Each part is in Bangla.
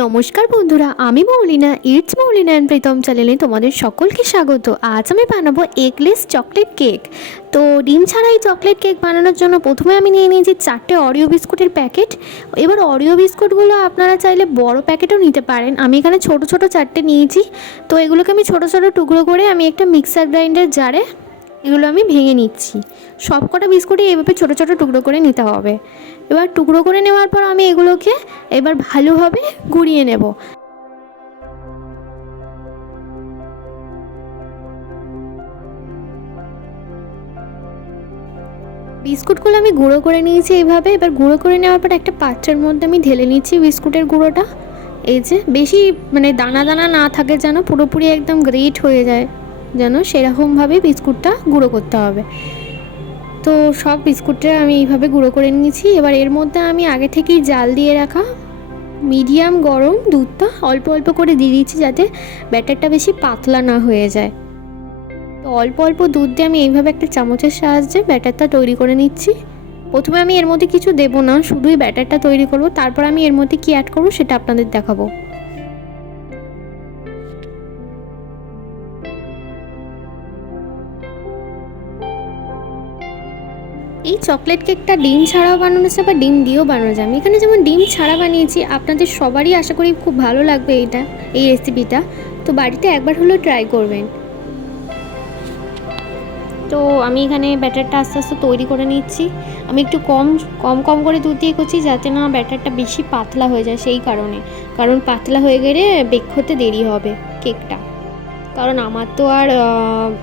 নমস্কার বন্ধুরা, আমি মৌলিনা। ইটস মৌলিনা অ্যান্ড প্রীতম চ্যানেলে তোমাদের সকলকে স্বাগত। আজ আমি বানাবো এগলেস চকলেট কেক। তো ডিম ছাড়া এই চকলেট কেক বানানোর জন্য প্রথমে আমি নিয়ে নিয়েছি 4টে অরিও বিস্কুটের প্যাকেট। এবার অরিও বিস্কুটগুলো আপনারা চাইলে বড় প্যাকেটও নিতে পারেন। আমি এখানে ছোট ছোট 4টে নিয়েছি। তো এগুলোকে আমি ছোট ছোট টুকরো করে আমি একটা মিক্সার গ্রাইন্ডার জারে এগুলো আমি ভেঙে নিচ্ছি। সব কটা বিস্কুটই এভাবে ছোটো ছোটো টুকরো করে নিতে হবে। এবার টুকরো করে নেওয়ার পর আমি এগুলোকে এবার ভালোভাবে গুঁড়িয়ে নেব। বিস্কুটগুলো আমি গুঁড়ো করে নিয়েছি এইভাবে। এবার গুঁড়ো করে নেওয়ার পর একটা পাত্রের মধ্যে আমি ঢেলে নিচ্ছি বিস্কুটের গুঁড়োটা। এই যে বেশি দানা দানা না থাকে, যেন পুরোপুরি একদম গ্রেট হয়ে যায়, যেন সেরকমভাবে বিস্কুটটা গুঁড়ো করতে হবে। তো সব বিস্কুটটা আমি এইভাবে গুঁড়ো করে নিয়েছি। এবার এর মধ্যে আমি আগে থেকেই জাল দিয়ে রাখা মিডিয়াম গরম দুধটা অল্প অল্প করে দিয়ে দিচ্ছি, যাতে ব্যাটারটা বেশি পাতলা না হয়ে যায়। তো অল্প অল্প দুধ দিয়ে আমি এইভাবে একটা চামচের সাহায্যে ব্যাটারটা তৈরি করে নিচ্ছি। প্রথমে আমি এর মধ্যে কিছু দেবো না, শুধুই ব্যাটারটা তৈরি করব। তারপর আমি এর মধ্যে কী অ্যাড করবো সেটা আপনাদের দেখাবো। এই চকলেট কেকটা ডিম ছাড়াও বানানো যায় বা ডিম দিয়েও বানানো যায়। আমি এখানে যেমন ডিম ছাড়া বানিয়েছি, আপনাদের সবারই আশা করি খুব ভালো লাগবে এই রেসিপিটা। তো বাড়িতে একবার হলেও ট্রাই করবেন। তো আমি এখানে ব্যাটারটা আস্তে আস্তে তৈরি করে নিচ্ছি। আমি একটু কম কম কম করে দুধ দিয়ে করছি, যাতে না ব্যাটারটা বেশি পাতলা হয়ে যায়। সেই কারণে, কারণ পাতলা হয়ে গেলে বেক হতে দেরি হবে কেকটা। কারণ আমার তো আর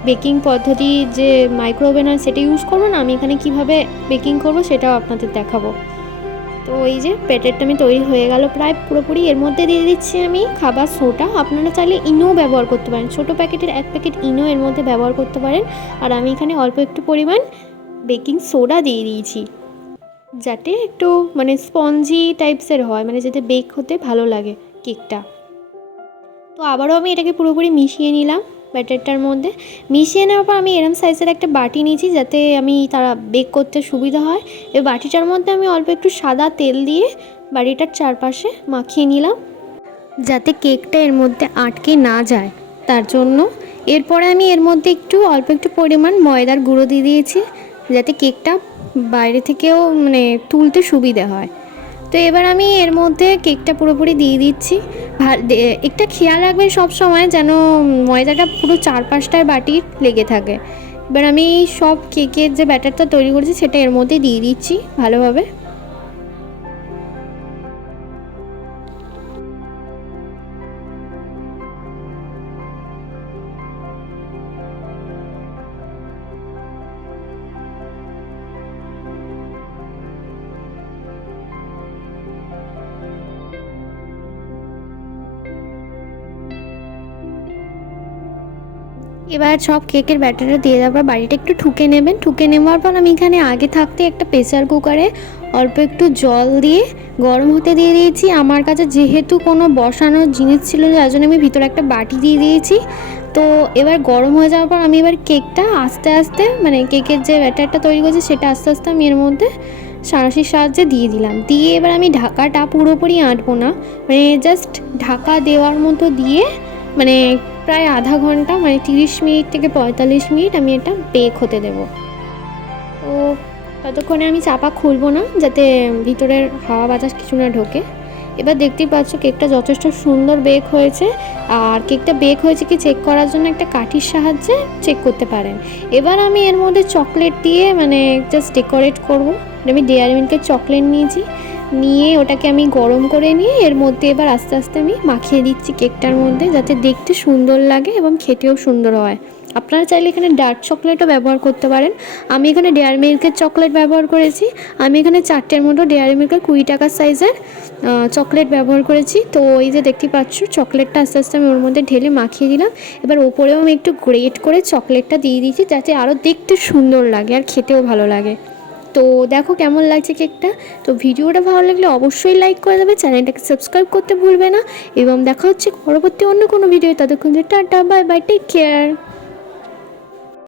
বেকিং পদ্ধতি যে মাইক্রো ওভেন হয় সেটা ইউজ করবো না। আমি এখানে কিভাবে বেকিং করবো সেটাও আপনাদের দেখাবো। তো এই যে ব্যাটারটা আমি তৈরি হয়ে গেল প্রায় পুরোপুরি। এর মধ্যে দিয়ে দিচ্ছি আমি খাবার সোডা। আপনারা চাইলে ইনো ব্যবহার করতে পারেন, ছোটো প্যাকেটের 1 প্যাকেট ইনো এর মধ্যে ব্যবহার করতে পারেন। আর আমি এখানে অল্প একটু পরিমাণ বেকিং সোডা দিয়ে দিয়েছি, যাতে একটু স্পঞ্জি টাইপসের হয়, যাতে বেক হতে ভালো লাগে কেকটা। তো আবারও আমি এটাকে পুরোপুরি মিশিয়ে নিলাম ব্যাটারটার মধ্যে। মিশিয়ে নেওয়ার পর আমি এরম সাইজের একটা বাটি নিয়েছি, যাতে আমি তারা বেক করতে সুবিধা হয়। এই বাটিটার মধ্যে আমি অল্প একটু সাদা তেল দিয়ে বাটিটার চারপাশে মাখিয়ে নিলাম, যাতে কেকটা এর মধ্যে আটকে না যায় তার জন্য। এরপরে আমি এর মধ্যে অল্প একটু পরিমাণ ময়দার গুঁড়ো দিয়ে দিয়েছি, যাতে কেকটা বাইরে থেকেও তুলতে সুবিধা হয়। তো এবার আমি এর মধ্যে কেকটা পুরোপুরি দিয়ে দিচ্ছি। একটা খেয়াল রাখবেন সব সময়, যেন ময়দাটা পুরো চারপাশটার বাটির লেগে থাকে। এবার আমি সব কেকের যে ব্যাটারটা তৈরি করেছি সেটা এর মধ্যে দিয়ে দিচ্ছি ভালোভাবে। এবার সব কেকের ব্যাটারটা দিয়ে দেওয়ার পর বাড়িটা একটু ঠুকে নেবেন। ঠুকে নেওয়ার পর আমি এখানে আগে থাকতে একটা প্রেসার কুকারে অল্প একটু জল দিয়ে গরম হতে দিয়ে দিয়েছি। আমার কাছে যেহেতু কোনো বসানোর জিনিস ছিল না, যার জন্য আমি ভিতরে একটা বাটি দিয়ে দিয়েছি। তো এবার গরম হয়ে যাওয়ার পর আমি এবার কেকটা আস্তে আস্তে কেকের যে ব্যাটারটা তৈরি করেছি সেটা আস্তে আস্তে আমি এর মধ্যে সাঁড়াশির সাহায্যে দিয়ে দিলাম। দিয়ে এবার আমি ঢাকাটা পুরোপুরি আঁটবো না, জাস্ট ঢাকা দেওয়ার মতো দিয়ে প্রায় আধা ঘন্টা 30 মিনিট থেকে 45 মিনিট আমি এটা বেক হতে দেবো। তো ততক্ষণে আমি চাপা খুলবো না, যাতে ভিতরের হাওয়া বাতাস কিছু না ঢোকে। এবার দেখতেই পাচ্ছ কেকটা যথেষ্ট সুন্দর বেক হয়েছে। আর কেকটা বেক হয়েছে কি চেক করার জন্য একটা কাঠির সাহায্যে চেক করতে পারেন। এবার আমি এর মধ্যে চকলেট দিয়ে জাস্ট ডেকোরেট করবো। আমি ডেয়ারি মিল্কের চকলেট নিয়েছি, নিয়ে ওটাকে আমি গরম করে নিয়ে এর মধ্যে এবার আস্তে আস্তে আমি মাখিয়ে দিচ্ছি কেকটার মধ্যে, যাতে দেখতে সুন্দর লাগে এবং খেতেও সুন্দর হয়। আপনারা চাইলে এখানে ডার্ক চকলেটও ব্যবহার করতে পারেন। আমি এখানে ডেয়ারি মিল্কের চকলেট ব্যবহার করেছি। আমি এখানে 4টের মতো ডেয়ারি মিল্কের 20 টাকার সাইজের চকলেট ব্যবহার করেছি। তো এই যে দেখতে পাচ্ছ চকলেটটা আস্তে আস্তে আমি ওর মধ্যে ঢেলে মাখিয়ে দিলাম। এবার ওপরেও আমি একটু গ্রেট করে চকলেটটা দিয়ে দিয়েছি, যাতে আরও দেখতে সুন্দর লাগে আর খেতেও ভালো লাগে। তো দেখো কেমন লাগছে কেকটা। তো ভিডিওটা ভালো লাগলে অবশ্যই লাইক করে দেবে, চ্যানেলটাকে সাবস্ক্রাইব করতে ভুলবে না। এবং দেখা হচ্ছে পরবর্তী অন্য কোনো ভিডিও। ততক্ষণ tata, bye bye, take care.